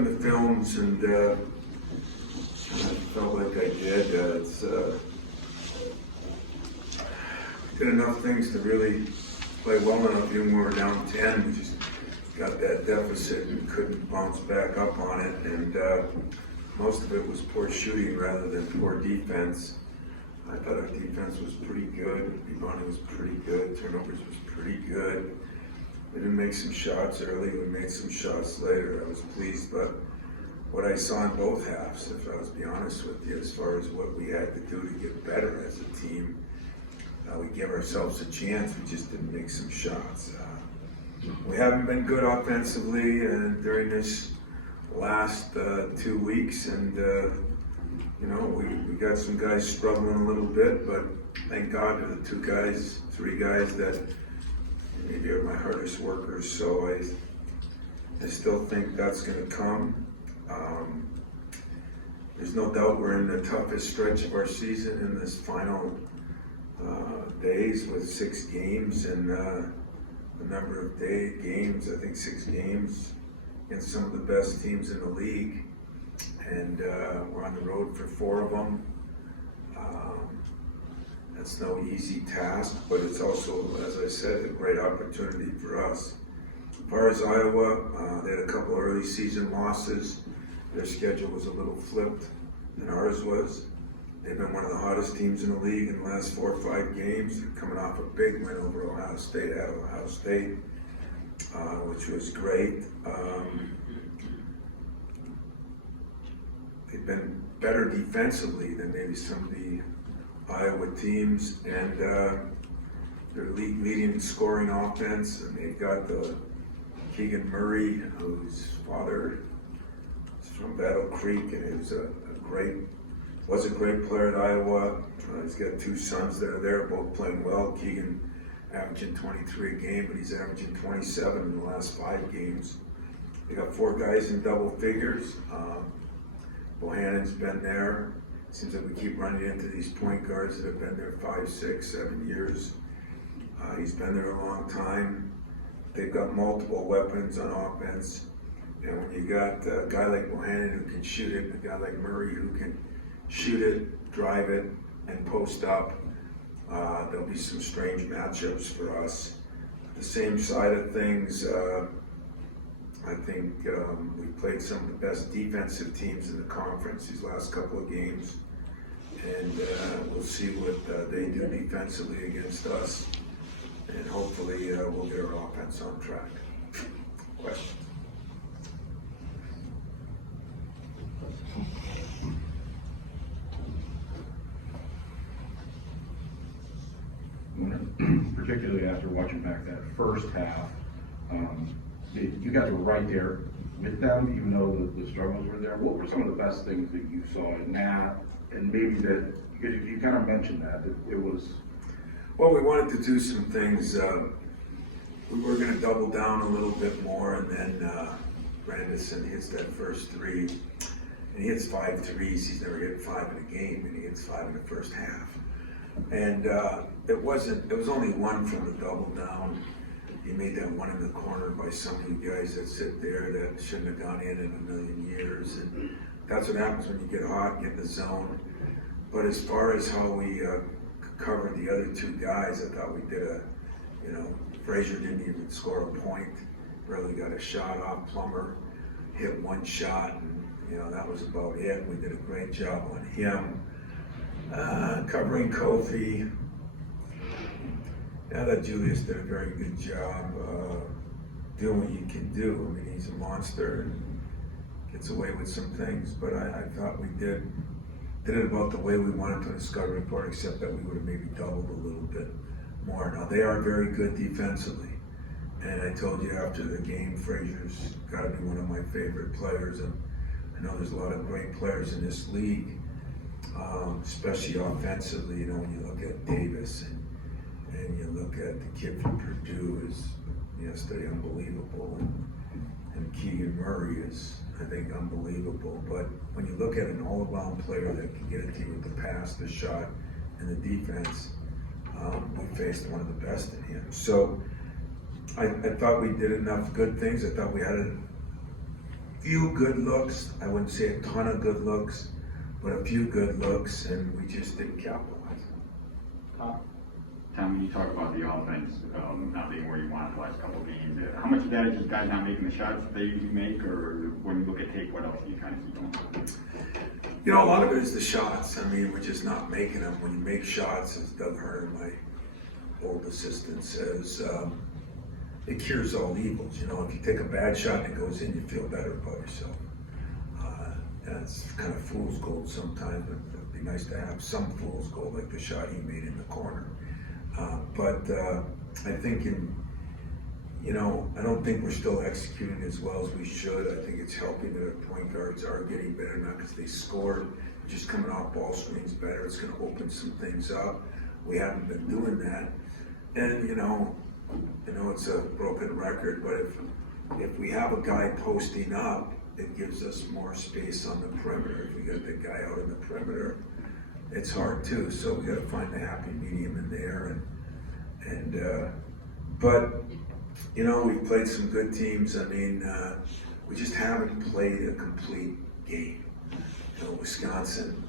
run the films, and I felt like I did. Did enough things to really play well enough, even when we were down 10. We just got that deficit and couldn't bounce back up on it. And most of it was poor shooting rather than poor defense. I thought our defense was pretty good. Rebounding was pretty good. Turnovers was pretty good. We didn't make some shots early. We made some shots later. I was pleased, but what I saw in both halves, if I was to be honest with you, as far as what we had to do to get better as a team, we gave ourselves a chance. We just didn't make some shots. We haven't been good offensively during this last 2 weeks, and we got some guys struggling a little bit, but thank God to the three guys that maybe are my hardest workers. So I still think that's going to come. There's no doubt we're in the toughest stretch of our season in this final days with 6 games and the number of games, I think 6 games against some of the best teams in the league. And we're on the road for 4 of them. That's no easy task, but it's also, as I said, a great opportunity for us. As far as Iowa, they had a couple early season losses. Their schedule was a little flipped than ours was. They've been one of the hottest teams in the league in the last 4 or 5 games. They're coming off a big win over Ohio State, which was great. They've been better defensively than maybe some of the Iowa teams, and they're leading in scoring offense, and they've got the Keegan Murray, whose father is from Battle Creek, and he was a great player at Iowa. He's got 2 sons that are there, both playing well. Keegan averaging 23 a game, but he's averaging 27 in the last 5 games. They got 4 guys in double figures. Bohannon's been there. Seems like we keep running into these point guards that have been there 5, 6, 7 years. He's been there a long time. They've got multiple weapons on offense. And when you got a guy like Bohannon who can shoot it, and a guy like Murray who can shoot it, drive it, and post up, there'll be some strange matchups for us. The same side of things, I think we played some of the best defensive teams in the conference these last couple of games, and we'll see what they do defensively against us, and hopefully we'll get our offense on track. Questions? Particularly after watching back that first half, you guys were right there with them, even though the struggles were there. What were some of the best things that you saw in that? And maybe that, because you kind of mentioned that, it was... Well, we wanted to do some things. We were going to double down a little bit more, and then Grandison hits that first 3. And he hits 5 threes. He's never hit 5 in a game, and he hits 5 in the first half. And it was only 1 from the double down. He made that one in the corner by some of you guys that sit there that shouldn't have gone in a million years. And that's what happens when you get hot, get in the zone. But as far as how we covered the other 2 guys, I thought we did Frazier didn't even score a point, barely got a shot off. Plummer hit 1 shot, and that was about it. We did a great job on him. Covering Kofi. Yeah, that Julius did a very good job doing what you can do. I mean, he's a monster and gets away with some things, but I thought we did it about the way we wanted to in the scouting report, except that we would have maybe doubled a little bit more. Now, they are very good defensively, and I told you after the game, Frazier's got to be one of my favorite players, and I know there's a lot of great players in this league, especially offensively. When you look at Davis and you look at the kid from Purdue is yesterday unbelievable, and Keegan Murray is, I think, unbelievable. But when you look at an all-around player that can get a team with the pass, the shot, and the defense, we faced one of the best in him. So I thought we did enough good things. I thought we had few good looks. I wouldn't say a ton of good looks, but a few good looks, and we just didn't capitalize. Tom, when you talk about the offense not being where you want the last couple of games, how much of that is just guys not making the shots that they usually make, or when you look at tape, what else do you kind of see going on? You know, a lot of it is the shots. I mean, we're just not making them. When you make shots, as Doug Hearn, my old assistant, says, it cures all evils. You know, if you take a bad shot and it goes in, you feel better about yourself. That's kind of fool's gold sometimes, but it'd be nice to have some fool's gold like the shot he made in the corner. But I think I don't think we're still executing as well as we should. I think it's helping that our point guards are getting better, not because they scored, just coming off ball screens better. It's going to open some things up. We haven't been doing that. And, it's a broken record, but if we have a guy posting up, it gives us more space on the perimeter. If we got the guy out in the perimeter, it's hard too. So we got to find the happy medium in there. But we've played some good teams. I mean, we just haven't played a complete game. Wisconsin,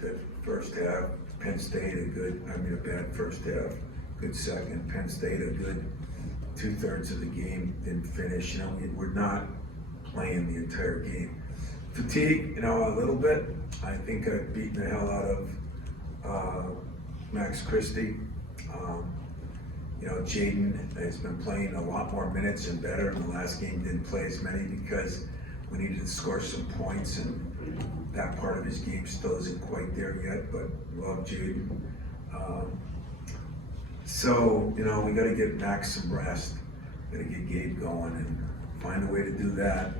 good first half. Penn State, a bad first half, good second. Penn State, a good 2/3 of the game, didn't finish. We're not playing the entire game. Fatigue, a little bit. I think I've beaten the hell out of Max Christie. Jaden has been playing a lot more minutes and better. In the last game, didn't play as many because we needed to score some points, and that part of his game still isn't quite there yet, but love Jaden. So, we got to get Max some rest, got to get Gabe going and find a way to do that.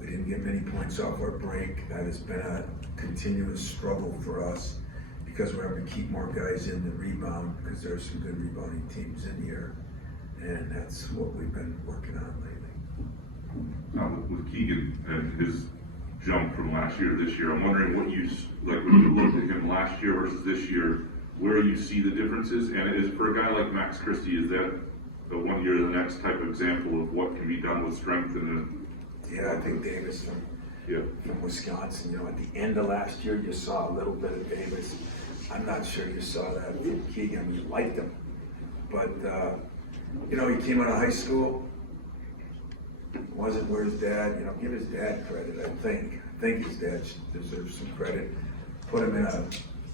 We didn't get many points off our break. That has been a continuous struggle for us because we're having to keep more guys in the rebound because there are some good rebounding teams in here, and that's what we've been working on lately. Now, with Keegan and his jump from last year to this year, I'm wondering what when you looked at him last year versus this year, where you see the differences, and is for a guy like Max Christie, is that the 1 year to the next type of example of what can be done with strength Yeah, I think Davis from Wisconsin, at the end of last year, you saw a little bit of Davis. I'm not sure you saw that from Keegan. You liked him, but he came out of high school, wasn't where his dad. Give his dad credit. I think his dad deserves some credit. Put him in a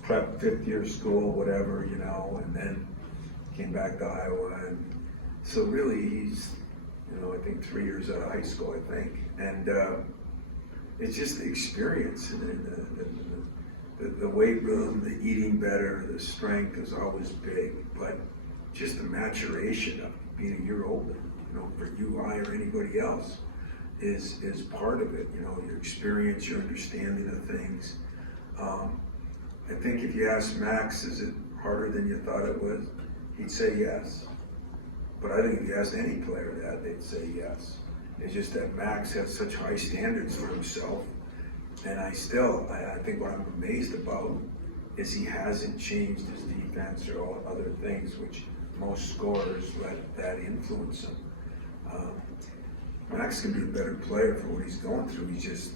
prep 5th-year school, whatever, and then came back to Iowa, and so really he's, I think 3 years out of high school, I think, and it's just the experience and the weight room, the eating better, the strength is always big, but just the maturation of being a year older, for you, I, or anybody else, is part of it. Your experience, your understanding of things. I think if you ask Max, is it harder than you thought it was? He'd say yes. But I think if you asked any player that, they'd say yes. It's just that Max has such high standards for himself. And I think what I'm amazed about is he hasn't changed his defense or all other things, which most scorers let that influence him. Max can be a better player for what he's going through. He's just,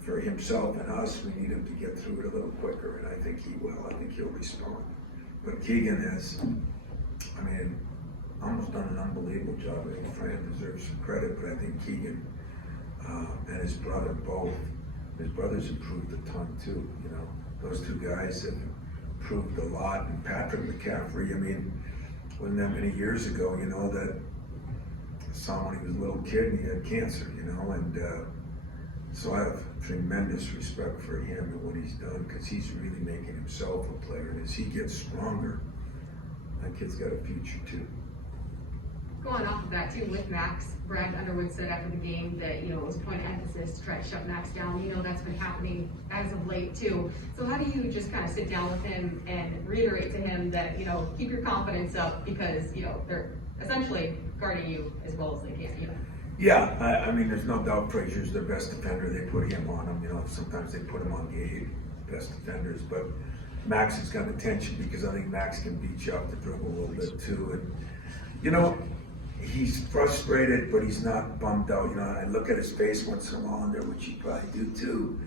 for himself and us, we need him to get through it a little quicker, and I think he will. I think he'll respond. But Keegan has, almost done an unbelievable job. I think Fran deserves some credit, but I think Keegan and his brother both. His brother's improved a ton too. Those two guys have improved a lot. And Patrick McCaffrey, wasn't that many years ago, that I saw when he was a little kid and he had cancer, and so I have tremendous respect for him and what he's done because he's really making himself a player. And as he gets stronger, that kid's got a future too. Going off of that too, with Max, Brad Underwood said after the game that, it was a point of emphasis to try to shut Max down. That's been happening as of late too. So how do you just kind of sit down with him and reiterate to him that, keep your confidence up because, they're essentially guarding you as well as they can, Yeah, there's no doubt Frazier's their best defender. They put him on him, sometimes they put him on Gabe, best defenders, but Max has got attention because I think Max can beat you off the dribble a little bit too. And, he's frustrated, but he's not bummed out. You know, I look at his face once in a while, there, which you probably do too.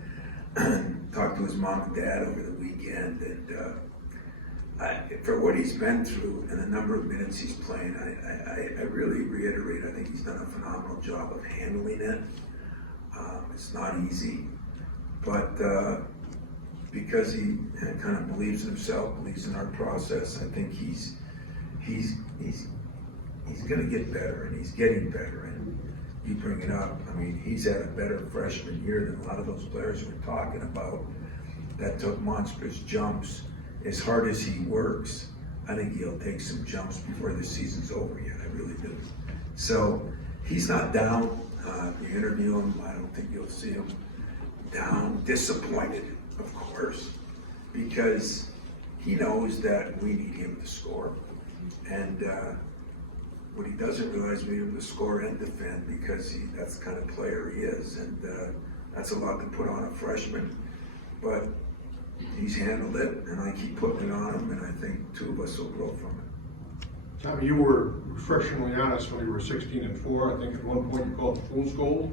Talk to his mom and dad over the weekend, and for what he's been through and the number of minutes he's playing, I really reiterate, I think he's done a phenomenal job of handling it. It's not easy, but because he kind of believes in himself, believes in our process, I think he's going to get better, and he's getting better. And you bring it up, I mean, he's had a better freshman year than a lot of those players we're talking about that took monstrous jumps. As hard as he works, I think he'll take some jumps before the season's over yet. I really do. So he's not down. If you interview him, I don't think you'll see him down. Disappointed, of course, because he knows that we need him to score. And what he doesn't realize, we need him to score and defend, because that's the kind of player he is. And that's a lot to put on a freshman. But he's handled it, and I keep putting it on him, and I think two of us will grow from it. Tommy, you were refreshingly honest when you were 16-4. I think at one point you called it fool's gold.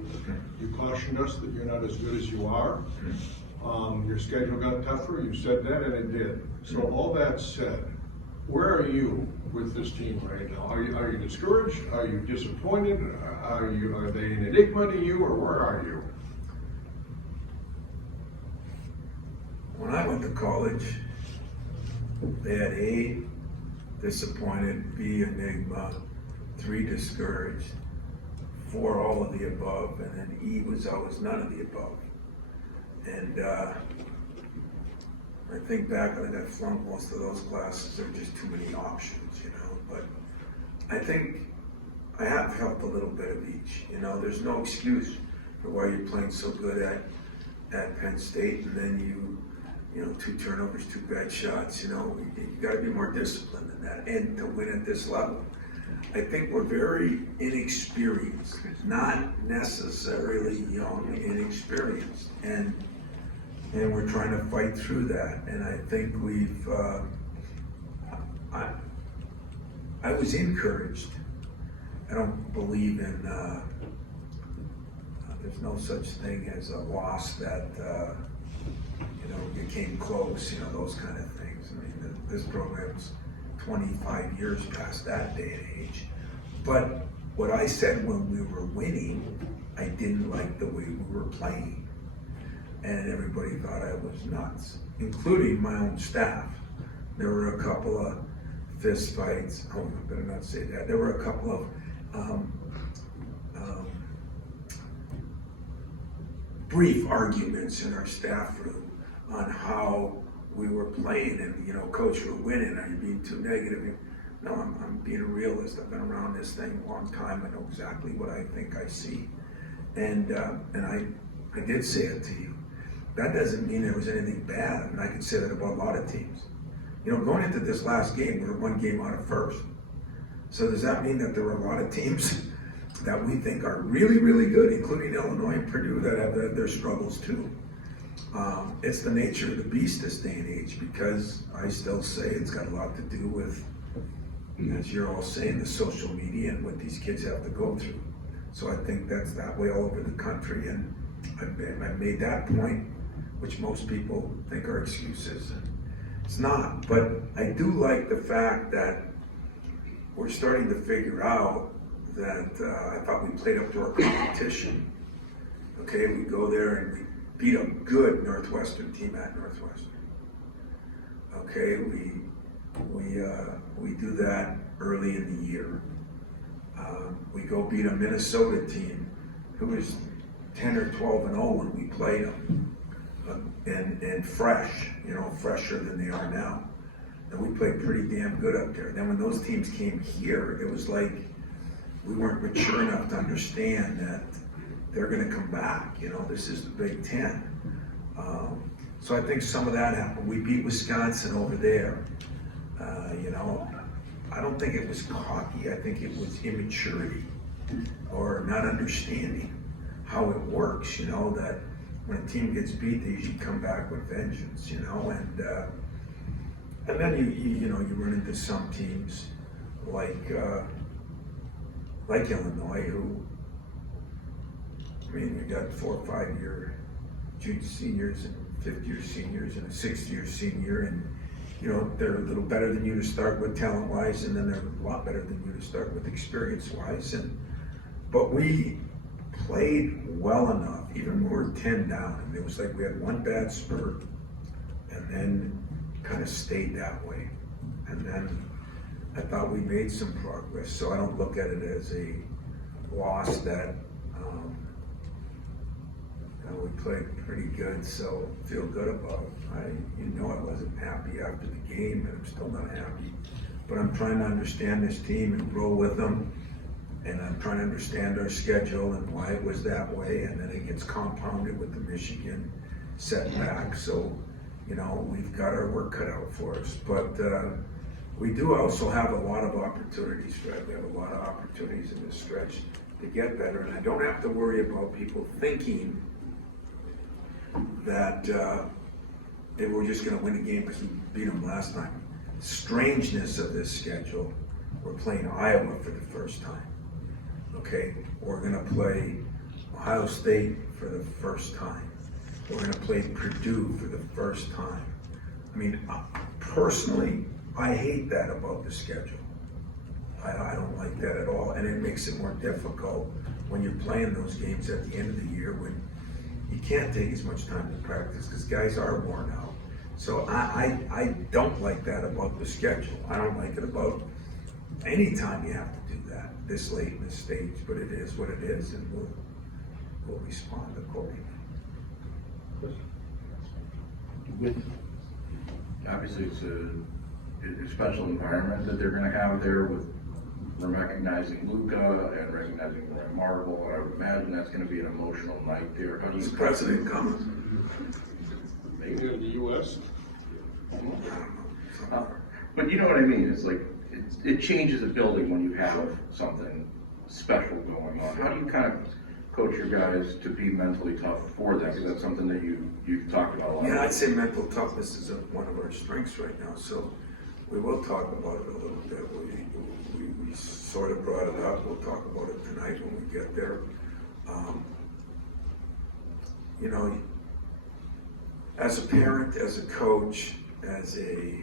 You cautioned us that you're not as good as you are. Your schedule got tougher. You said that, and it did. So all that said, where are you with this team right now? Are you discouraged? Are you disappointed? Are they an enigma to you, or where are you? When I went to college, they had A, disappointed, B, enigma, 3, discouraged, 4, all of the above, and then E was always none of the above. And I think back, I think I flunked most of those classes. There were just too many options, you know. But I think I have helped a little bit of each. You know, there's no excuse for why you're playing so good at Penn State, and then you know, 2 turnovers, 2 bad shots. You know, you got to be more disciplined than that, and to win at this level. I think we're very inexperienced, not necessarily young, inexperienced, and we're trying to fight through that. And I think we've, I was encouraged. I don't believe in, there's no such thing as a loss that, you know, you came close, you know, those kind of things. I mean, this program's 25 years past that day and age. But what I said when we were winning, I didn't like the way we were playing. And everybody thought I was nuts, including my own staff. There were a couple of fist fights. Oh, I better not say that. There were a couple of brief arguments in our staff room on how we were playing, and, you know, coach, we're winning, are you being too negative? No, I'm being a realist. I've been around this thing a long time. I know exactly what I think I see. And I did say it to you. That doesn't mean there was anything bad. I mean, I could say that about a lot of teams. You know, going into this last game, we were 1 game out of first. So does that mean that there are a lot of teams that we think are really, really good, including Illinois and Purdue, that have their struggles too? It's the nature of the beast this day and age, because I still say it's got a lot to do with, as you're all saying, the social media and what these kids have to go through. So I think that's that way all over the country, and I've made that point, which most people think are excuses, and it's not. But I do like the fact that we're starting to figure out that I thought we played up to our competition. Okay, we go there and we beat a good Northwestern team at Northwestern. Okay, we do that early in the year. We go beat a Minnesota team who was 10 or 12-0 when we played them, and fresh, you know, fresher than they are now. And we played pretty damn good up there. Then when those teams came here, it was like we weren't mature enough to understand that they're going to come back. You know, this is the Big Ten. So I think some of that happened. We beat Wisconsin over there. You know, I don't think it was cocky. I think it was immaturity or not understanding how it works. You know, that when a team gets beat, they usually come back with vengeance. You know, and then you know, you run into some teams like like Illinois, who, I mean, you got 4 or 5 year junior seniors and 5th year seniors and a 6th year senior, and you know, they're a little better than you to start with talent wise, and then they're a lot better than you to start with experience wise. But we played well enough, even when we were 10 down, and it was like we had one bad spurt and then kind of stayed that way. And then I thought we made some progress, so I don't look at it as a loss that, we played pretty good, so feel good about it. I wasn't happy after the game, and I'm still not happy. But I'm trying to understand this team and grow with them, and I'm trying to understand our schedule and why it was that way, and then it gets compounded with the Michigan setback. So, you know, we've got our work cut out for us. But we do also have a lot of opportunities, Fred. We have a lot of opportunities in this stretch to get better, and I don't have to worry about people thinking that they were just going to win a game because we beat them last time. Strangeness of this schedule, we're playing Iowa for the first time. Okay, we're going to play Ohio State for the first time. We're going to play Purdue for the first time. I mean, personally, I hate that about the schedule. I don't like that at all, and it makes it more difficult when you're playing those games at the end of the year when you can't take as much time to practice because guys are worn out. So I don't like that about the schedule. I don't like it about any time you have to do that this late in the stage, but it is what it is, and we'll respond accordingly. Obviously, it's a special environment that they're going to have there with recognizing Luca and recognizing Roy Marvel. I would imagine that's going to be an emotional night there. How do Is you the president coming? Maybe in the US? But you know what I mean? It's like it changes a building when you have something special going on. How do you kind of coach your guys to be mentally tough for that? Because that's something that you've talked about a lot. Yeah, I'd say mental toughness is one of our strengths right now. So we will talk about it a little bit. We sort of brought it up. We'll talk about it tonight when we get there. You know, as a parent, as a coach, as a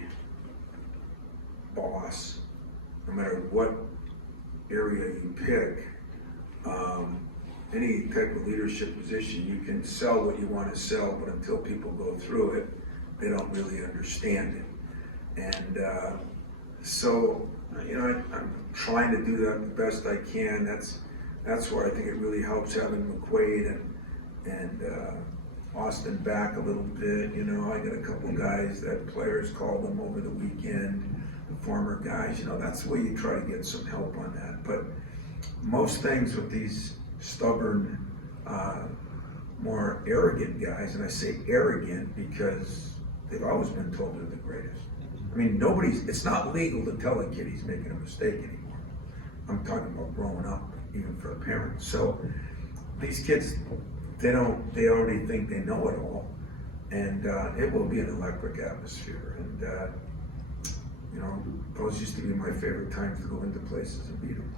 boss, no matter what area you pick, any type of leadership position, you can sell what you want to sell, but until people go through it, they don't really understand it. And so, you know, I'm trying to do that the best I can. That's where I think it really helps having McQuaid and Austin back a little bit. You know, I got a couple guys that players called them over the weekend, the former guys. You know, that's the way you try to get some help on that. But most things with these stubborn, more arrogant guys, and I say arrogant because they've always been told they're the greatest. I mean, it's not legal to tell a kid he's making a mistake anymore. I'm talking about growing up, even for a parent. So these kids, they already think they know it all, and it will be an electric atmosphere. And you know, those used to be my favorite times to go into places and beat them.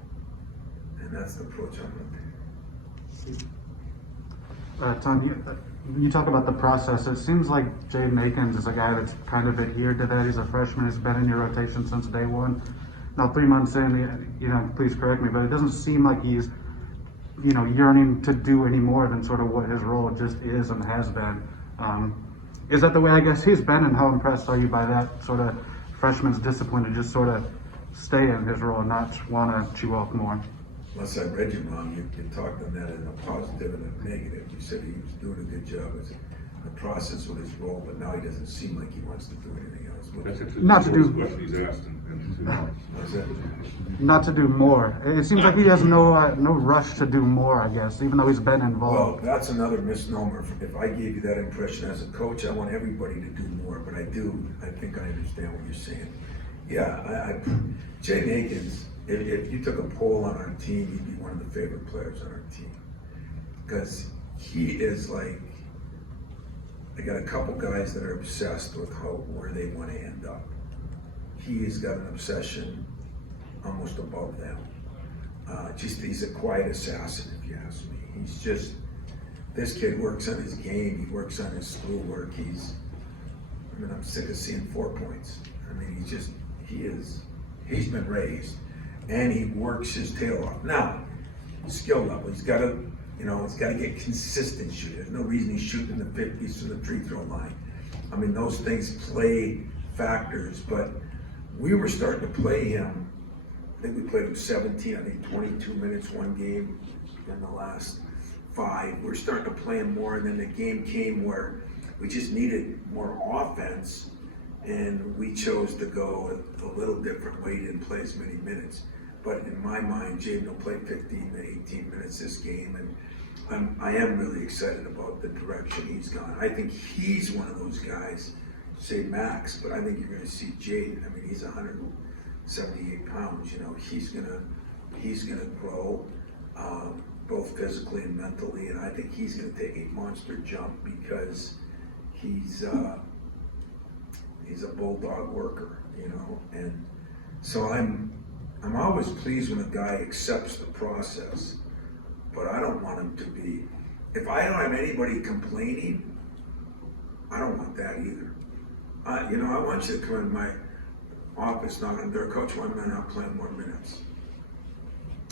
And that's the approach I'm going to take. Tom, you talk about the process. It seems like Jaden Akins is a guy that's kind of adhered to that. He's a freshman. He's been in your rotation since day one. Now, 3 months in, you know, please correct me, but it doesn't seem like he's, you know, yearning to do any more than sort of what his role just is and has been. Is that the way I guess he's been, and how impressed are you by that sort of freshman's discipline to just sort of stay in his role and not want to chew off more? Unless I read you wrong, you talked on that in a positive and a negative. You said he was doing a good job as the process with his role, but now he doesn't seem like he wants to do anything else. That's Not to do- question he's asked, What's that? Not to do more. It seems like he has no rush to do more, I guess, even though he's been Well, involved. that's another misnomer. If I gave you that impression as a coach, I want everybody to do more, but I think I understand what you're saying. Yeah, Jaden Akins, if you took a poll on our team, he'd be one of the favorite players on our team. Because he is like, I got a couple guys that are obsessed with where they want to end up. He has got an obsession almost above them. Just, he's a quiet assassin, if you ask me. He's just, this kid works on his game, he works on his schoolwork, I'm sick of seeing 4 points. He's been raised, and he works his tail off. Now, skill level, he's gotta get consistent shooting. There's no reason he's shooting in the 50s from the free throw line. Those things play factors, but we were starting to play him. I think we played him 22 minutes one game in the last 5. We're starting to play him more, and then the game came where we just needed more offense, and we chose to go a little different way. He didn't play as many minutes. But in my mind, Jaden will play 15 to 18 minutes this game, and I am really excited about the direction he's gone. I think he's one of those guys, say Max, but I think you're going to see Jaden. He's 178 pounds. He's gonna grow both physically and mentally, and I think he's going to take a monster jump because he's a bulldog worker, and so I'm always pleased when a guy accepts the process, but I don't want him to be, if I don't have anybody complaining, I don't want that either. I want you to come in my office, knock on the door, Coach, why am I not playing more minutes?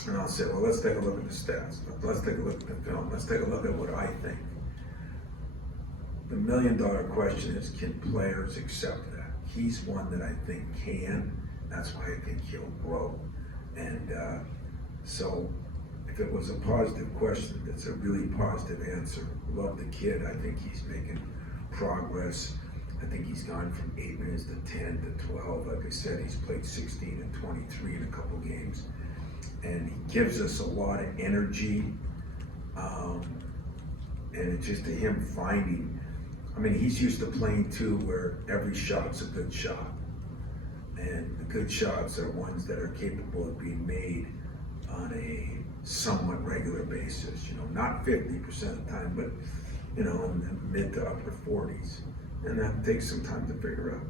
And I'll say, well, let's take a look at the stats. Let's take a look at the film. Let's take a look at what I think. The $1 million question is, can players accept that? He's one that I think can. That's why I think he'll grow. And so if it was a positive question, it's a really positive answer. Love the kid. I think he's making progress. I think he's gone from 8 minutes to 10 to 12. Like I said, he's played 16 and 23 in a couple games. And he gives us a lot of energy. And it's just to him finding, he's used to playing too where every shot's a good shot. And the good shots are ones that are capable of being made on a somewhat regular basis, not 50% of the time, but in the mid to upper 40s. And that takes some time to figure out.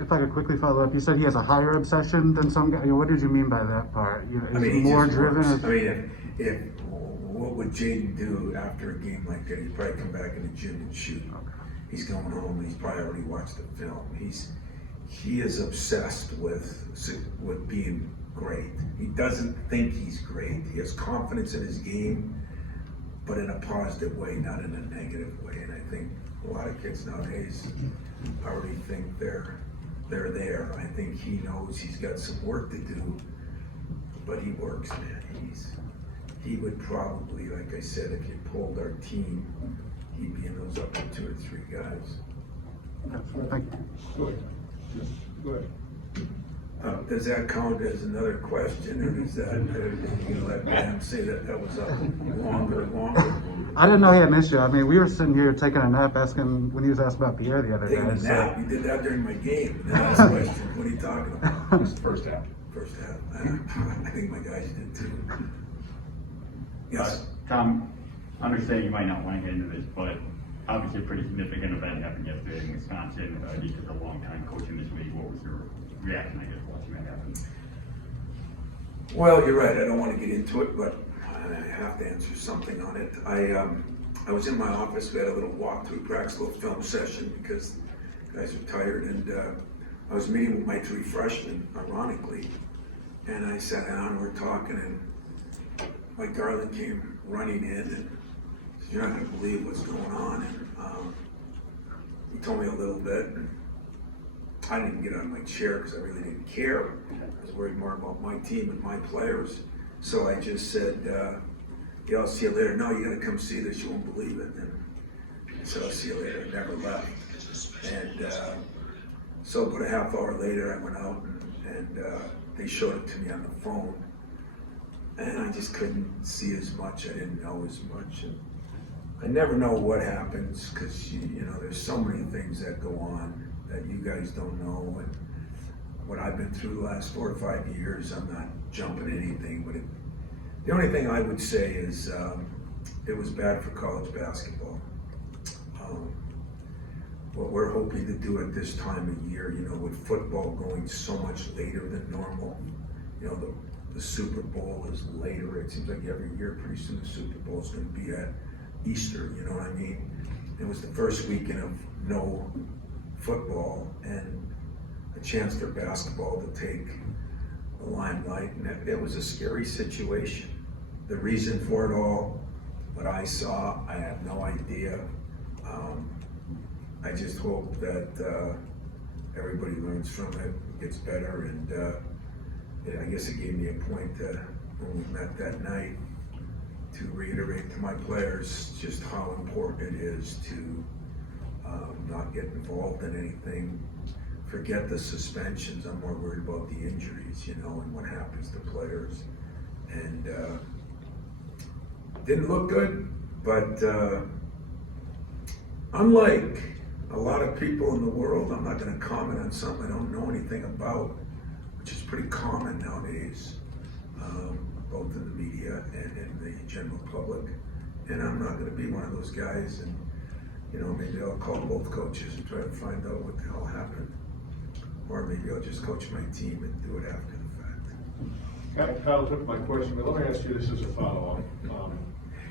If I could quickly follow up, you said he has a higher obsession than some guy. What did you mean by that part? Is he more driven? If what would Jaden do after a game like that? He'd probably come back in the gym and shoot. Okay. He's going home and he's probably already watched the film. He is obsessed with being great. He doesn't think he's great. He has confidence in his game, but in a positive way, not in a negative way. And I think a lot of kids nowadays already think they're there. I think he knows he's got some work to do, but he works, man. He would probably, like I said, if you pulled our team, he'd be in those upper 2 or 3 guys. Thank you. Go ahead. Does that count as another question, or is that, you let Pam say that was up longer? I didn't know he had an issue. We were sitting here taking a nap asking, when he was asked about Pierre the other day. Taking a nap, you did that during my game. And then I asked questions, what are you talking about? It's the first half. First half. I think my guys did too. Yes. Tom, I understand you might not want to get into this, but obviously a pretty significant event happened yesterday in Wisconsin. You took a long time coaching this league. What was your reaction, I guess, watching that happen? Well, you're right. I don't want to get into it, but I have to answer something on it. I was in my office. We had a little walkthrough practice, a little film session because guys are tired, and I was meeting with my 3 freshmen, ironically, and I sat down and we're talking, and Mike Garland came running in and said, "You're not going to believe what's going on." And he told me a little bit, and I didn't even get out of my chair because I really didn't care. I was worried more about my team and my players. So I just said, "Yeah, I'll see you later." "No, you got to come see this. You won't believe it." And so I'll see you later. I never left. And so about a half hour later, I went out and they showed it to me on the phone. And I just couldn't see as much. I didn't know as much. And I never know what happens because, there's so many things that go on that you guys don't know. And what I've been through the last 4 or 5 years, I'm not jumping anything. But the only thing I would say is it was bad for college basketball. What we're hoping to do at this time of year, with football going so much later than normal, the Super Bowl is later. It seems like every year, pretty soon the Super Bowl is gonna be at Easter, you know what I mean? It was the first weekend of no football and a chance for basketball to take the limelight, and it was a scary situation. The reason for it all, what I saw, I have no idea. I just hope that everybody learns from it, gets better, and I guess it gave me a point when we met that night to reiterate to my players just how important it is to not get involved in anything. Forget the suspensions. I'm more worried about the injuries, you know, and what happens to players. And didn't look good, but unlike a lot of people in the world, I'm not going to comment on something I don't know anything about, which is pretty common nowadays, both in the media and in the general public. And I'm not going to be one of those guys, and you know, maybe I'll call both coaches and try to find out what the hell happened. Or maybe I'll just coach my team and do it after the fact. Kyle took my question, but let me ask you this as a follow-up.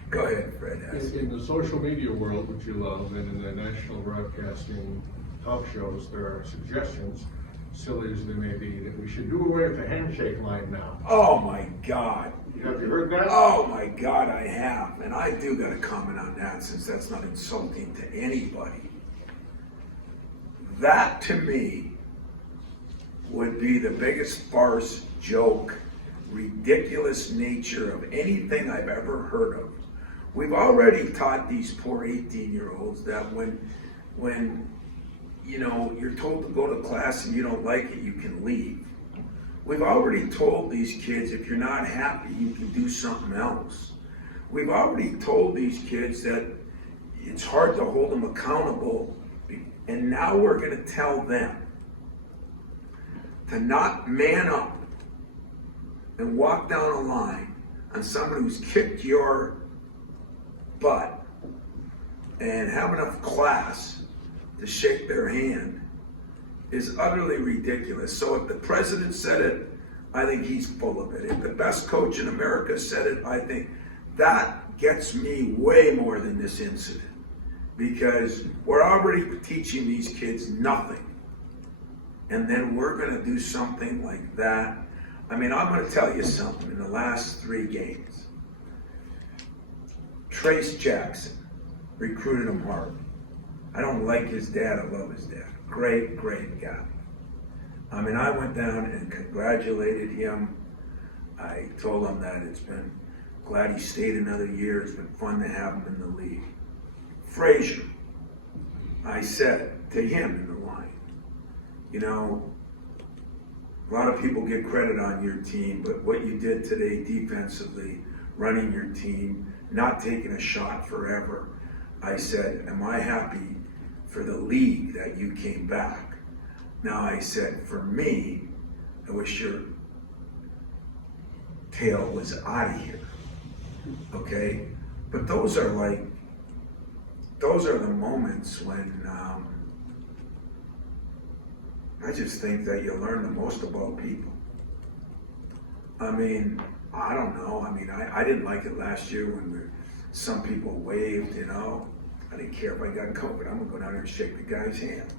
Go ahead, Fred. Ask. In the social media world, which you love, and in the national broadcasting talk shows, there are suggestions, silly as they may be, that we should do away with the handshake line now. Oh my God. Have you heard that? Oh my God, I have. And I do got to comment on that since that's not insulting to anybody. That to me would be the biggest farce, joke, ridiculous nature of anything I've ever heard of. We've already taught these poor 18-year-olds that when you know, you're told to go to class and you don't like it, you can leave. We've already told these kids if you're not happy, you can do something else. We've already told these kids that it's hard to hold them accountable, and now we're going to tell them to not man up and walk down a line on someone who's kicked your butt and have enough class to shake their hand is utterly ridiculous. So if the president said it, I think he's full of it. If the best coach in America said it, I think that gets me way more than this incident, because we're already teaching these kids nothing. And then we're going to do something like that. I mean, I'm going to tell you something. In the last 3 games, Trace Jackson recruited him hard. I don't like his dad. I love his dad. Great, great guy. I mean, I went down and congratulated him. I told him that it's been glad he stayed another year. It's been fun to have him in the league. Frazier, I said to him in the line, you know, a lot of people get credit on your team, but what you did today defensively, running your team, not taking a shot forever, I said, am I happy for the league that you came back? Now I said, for me, I wish your tail was out of here, okay? But those are the moments when I just think that you learn the most about people. I mean, I don't know. I mean, I didn't like it last year when some people waved, you know. I didn't care if I got COVID. I'm going to go down there and shake the guy's hand.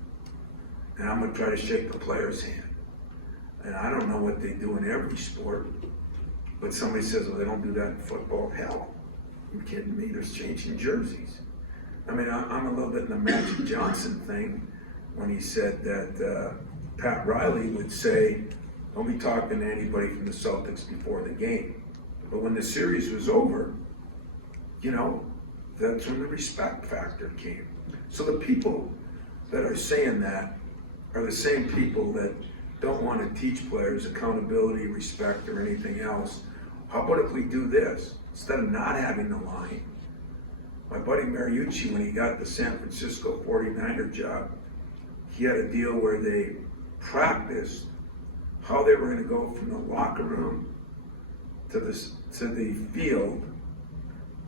And I'm going to try to shake the player's hand. And I don't know what they do in every sport, but somebody says, well, they don't do that in football. Hell, you kidding me? There's changing jerseys. I mean, I'm a little bit in the Magic Johnson thing when he said that Pat Riley would say, don't be talking to anybody from the Celtics before the game. But when the series was over, you know, that's when the respect factor came. So the people that are saying that are the same people that don't want to teach players accountability, respect, or anything else. How about if we do this? Instead of not having the line, my buddy Mariucci, when he got the San Francisco 49er job, he had a deal where they practiced how they were going to go from the locker room to the field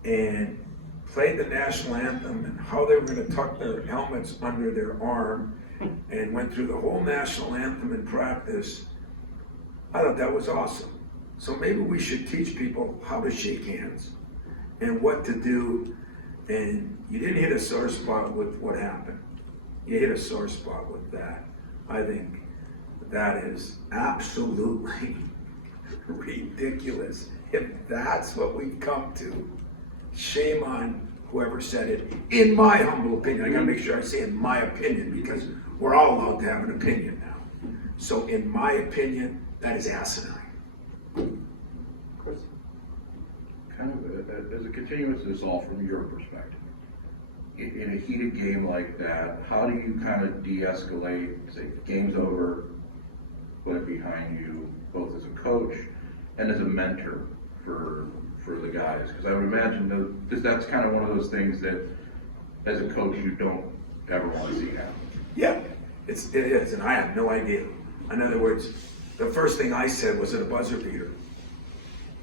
and played the national anthem and how they were going to tuck their helmets under their arm and went through the whole national anthem in practice. I thought that was awesome. So maybe we should teach people how to shake hands and what to do. And you didn't hit a sore spot with what happened. You hit a sore spot with that. I think that is absolutely ridiculous. If that's what we've come to, shame on whoever said it, in my humble opinion. I gotta make sure I say in my opinion, because we're all allowed to have an opinion now. So in my opinion, that is asinine. Chris? Kind of, as a continuance of this all from your perspective, in a heated game like that, how do you kind of de-escalate, say, game's over, put it behind you, both as a coach and as a mentor for the guys? Because I would imagine that's kind of one of those things that, as a coach, you don't ever want to see happen. Yeah, it is, and I have no idea. In other words, the first thing I said, was it a buzzer beater?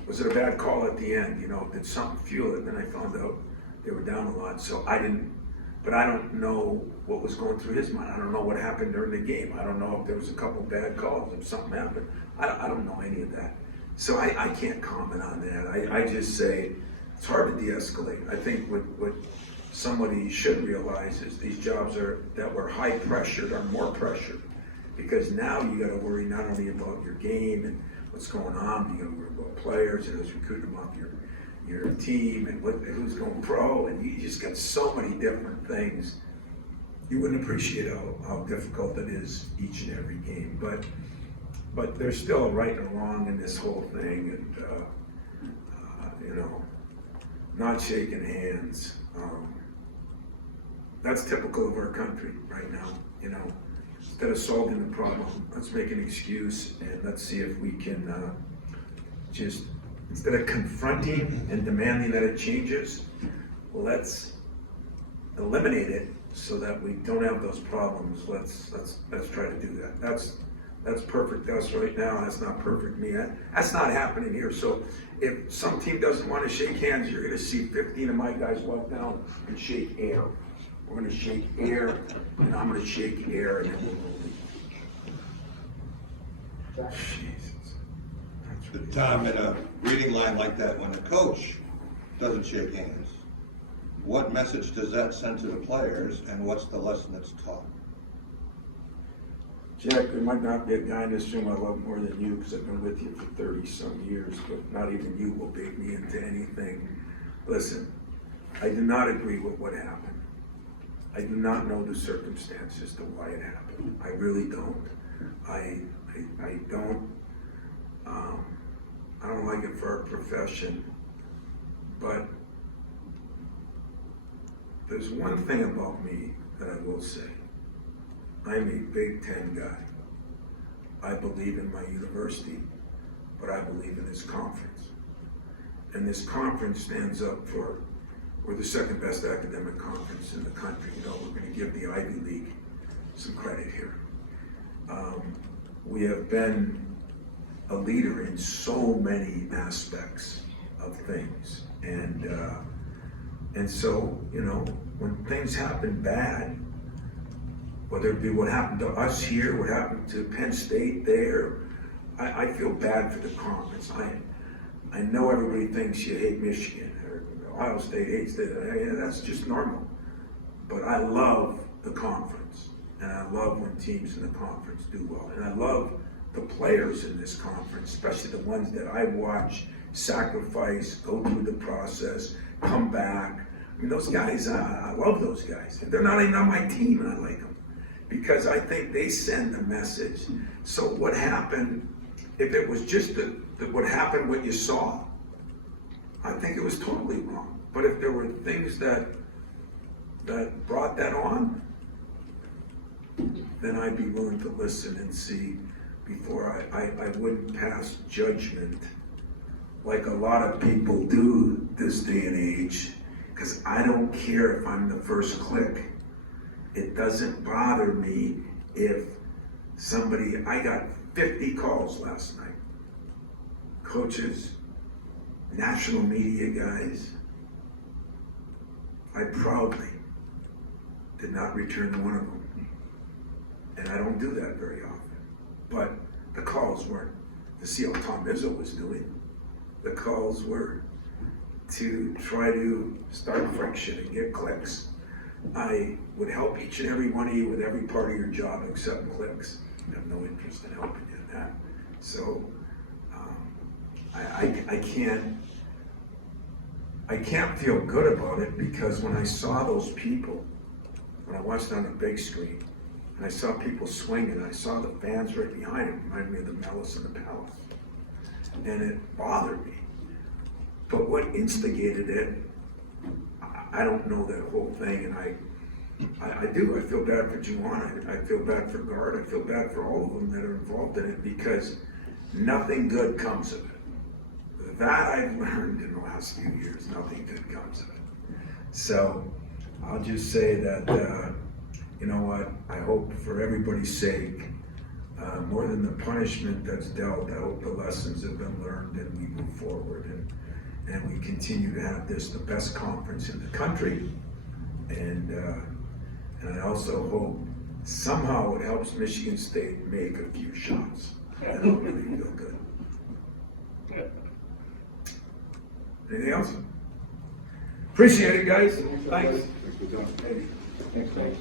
Was it a bad call at the end? Did something fuel it? Then I found out they were down a lot, so I don't know what was going through his mind. I don't know what happened during the game. I don't know if there was a couple bad calls, if something happened. I don't know any of that. So I can't comment on that. I just say it's hard to de-escalate. I think what somebody should realize is these jobs that were high pressured are more pressured, because now you got to worry not only about your game and what's going on, you got to worry about players and who's recruiting them off your team and who's going pro, and you just got so many different things. You wouldn't appreciate how difficult it is each and every game, but there's still a right and a wrong in this whole thing, and not shaking hands. That's typical of our country right now. Instead of solving the problem, let's make an excuse and let's see if we can just, instead of confronting and demanding that it changes, let's eliminate it so that we don't have those problems. Let's try to do that. That's perfect us right now. That's not perfect me. That's not happening here. So if some team doesn't want to shake hands, you're going to see 15 of my guys walk down and shake air. We're going to shake air, and I'm going to shake air, and then we'll leave. Jesus. That's Tom, in a reading line like that, when the coach doesn't shake hands, what message does that send to the players, and what's the lesson that's taught? Jack, there might not be a guy in this room I love more than you, because I've been with you for 30-some years, but not even you will bait me into anything. Listen, I do not agree with what happened. I do not know the circumstances to why it happened. I really don't. I don't. I don't like it for our profession, but there's one thing about me that I will say. I'm a Big Ten guy. I believe in my university, but I believe in this conference. And this conference stands up for, we're the second best academic conference in the country. We're going to give the Ivy League some credit here. We have been a leader in so many aspects of things. And so, when things happen bad, whether it be what happened to us here, what happened to Penn State there, I feel bad for the conference. I know everybody thinks you hate Michigan or Ohio State hates it. Yeah, that's just normal. But I love the conference, and I love when teams in the conference do well. And I love the players in this conference, especially the ones that I watch sacrifice, go through the process, come back. I mean, those guys, I love those guys. They're not even on my team, and I like them, because I think they send a message. So what happened, if it was just what happened, what you saw, I think it was totally wrong. But if there were things that brought that on, then I'd be willing to listen and see before I wouldn't pass judgment like a lot of people do this day and age, because I don't care if I'm the first click. It doesn't bother me if I got 50 calls last night. Coaches, national media guys. I proudly did not return one of them. And I don't do that very often. But the calls weren't to see how Tom Izzo was doing. The calls were to try to start friction and get clicks. I would help each and every one of you with every part of your job except clicks. I have no interest in helping you in that. So I can't feel good about it, because when I saw those people, when I watched on the big screen, and I saw people swinging, and I saw the fans right behind them, reminded me of the Malice in the Palace. And it bothered me. But what instigated it, I don't know that whole thing, and I do. I feel bad for Juwan. I feel bad for Guard. I feel bad for all of them that are involved in it, because nothing good comes of it. That I've learned in the last few years. Nothing good comes of it. So I'll just say that, you know what, I hope for everybody's sake, more than the punishment that's dealt, I hope the lessons have been learned and we move forward and we continue to have this the best conference in the country. And I also hope somehow it helps Michigan State make a few shots. That'll really feel good. Anything else? Appreciate it, guys. Thanks. Thanks.